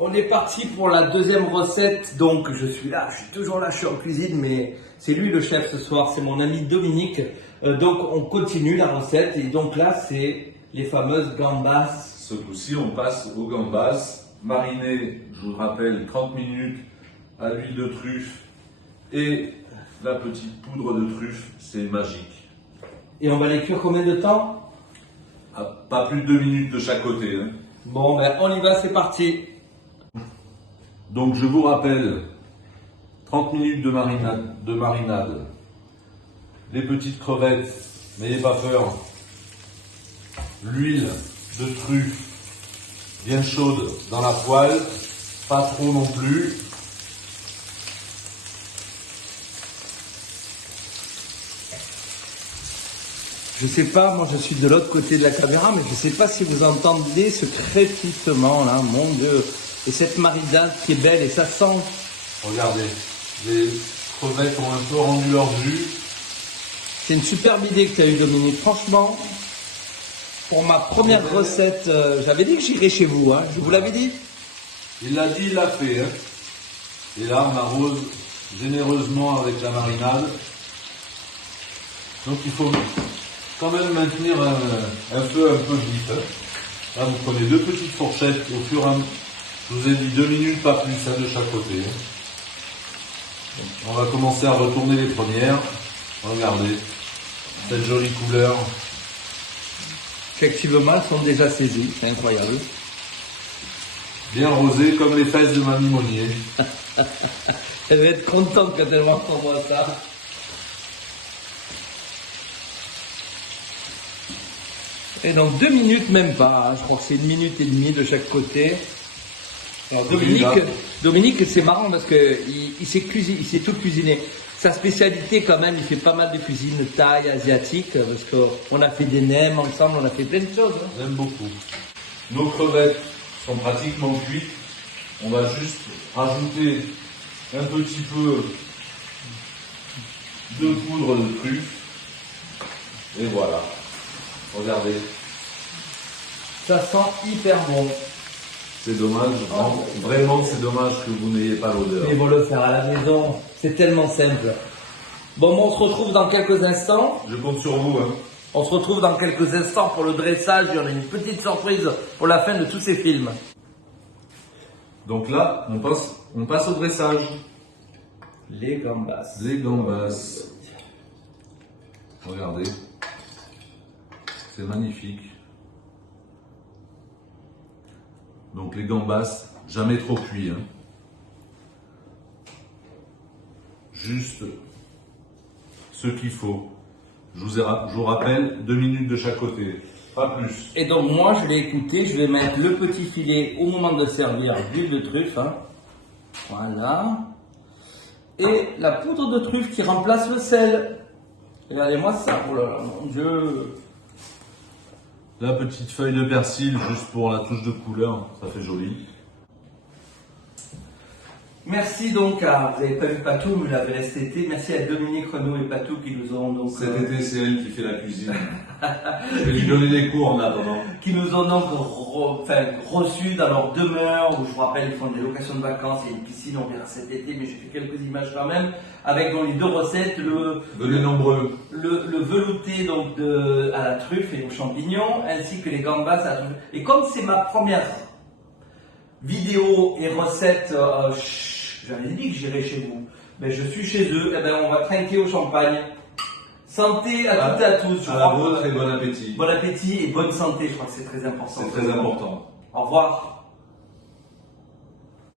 On est parti pour la deuxième recette, donc je suis là, je suis toujours là, je suis en cuisine, mais c'est lui le chef ce soir, c'est mon ami Dominique. Donc on continue la recette, et donc là c'est les fameuses gambas. Ce coup-ci, on passe aux gambas, marinées, je vous le rappelle, 30 minutes à l'huile de truffe et la petite poudre de truffe, c'est magique. Et on va les cuire combien de temps? Pas plus de 2 minutes de chaque côté. Hein. Bon, ben on y va, c'est parti. Donc je vous rappelle, 30 minutes de marinade, les petites crevettes, n'ayez pas peur, l'huile de truffe bien chaude dans la poêle, pas trop non plus. Je sais pas, moi je suis de l'autre côté de la caméra, mais je sais pas si vous entendez ce crépitement là, mon Dieu. Et cette marinade qui est belle, et ça sent. Regardez, les crevettes ont un peu rendu leur jus. C'est une superbe idée que tu as eue, Dominique. Franchement, pour ma première recette, j'avais dit que j'irais chez vous, hein. Je vous l'avais dit. Il l'a dit, il l'a fait. Hein. Et là, on arrose généreusement avec la marinade. Donc il faut quand même maintenir un feu un peu vif. Hein. Là, vous prenez 2 petites fourchettes au fur et à mesure. Je vous ai dit 2 minutes, pas plus, hein, de chaque côté. Hein. On va commencer à retourner les premières. Regardez, cette jolie couleur. Effectivement, elles sont déjà saisies, c'est incroyable. Bien rosée comme les fesses de Mamie Monnier. Elle va être contente quand elle va entendre ça. Et donc 2 minutes, même pas, hein. Je crois que c'est 1 minute et demie de chaque côté. Alors Dominique, c'est marrant parce qu'il sait tout cuisiner. Sa spécialité quand même, il fait pas mal de cuisine thaï, asiatique, parce qu'on a fait des nems ensemble, on a fait plein de choses. Hein. J'aime beaucoup. Nos crevettes sont pratiquement cuites. On va juste rajouter un petit peu de poudre de truffe. Et voilà. Regardez. Ça sent hyper bon. C'est dommage, vraiment c'est dommage que vous n'ayez pas l'odeur. Mais il faut le faire à la maison, c'est tellement simple. Bon, on se retrouve dans quelques instants. Je compte sur vous. Hein. On se retrouve dans quelques instants pour le dressage. Il y en a une petite surprise pour la fin de tous ces films. Donc là, on passe au dressage. Les gambas. Les gambas. Regardez. C'est magnifique. Donc les gambas, jamais trop cuits. Hein. Juste ce qu'il faut. Je vous rappelle, 2 minutes de chaque côté. Pas plus. Et donc moi je vais écouter, je vais mettre le petit filet au moment de servir d'huile de truffe. Hein. Voilà. Et la poudre de truffe qui remplace le sel. Regardez-moi ça, oh là là, mon Dieu. La petite feuille de persil, juste pour la touche de couleur, ça fait joli. Merci donc à, vous n'avez pas vu Patou, mais la belle cet été. Merci à Dominique, Renaud et Patou qui nous ont donc... Cet été, c'est elle qui fait la cuisine. Je vais lui donner des cours en attendant. Qui nous ont donc reçus dans leur demeure, où je vous rappelle, ils font des locations de vacances et une piscine, on verra cet été, mais j'ai fait quelques images quand même, avec donc les 2 recettes, venez nombreux. Le velouté donc à la truffe et aux champignons, ainsi que les gambas à la truffe. Et comme c'est ma première vidéo et recette, j'avais dit que j'irais chez vous, mais je suis chez eux, et ben on va trinquer au champagne. Santé à toutes et à tous. À la vôtre et bon appétit. Bon appétit et bonne santé, je crois que c'est très important. C'est très important. Au revoir.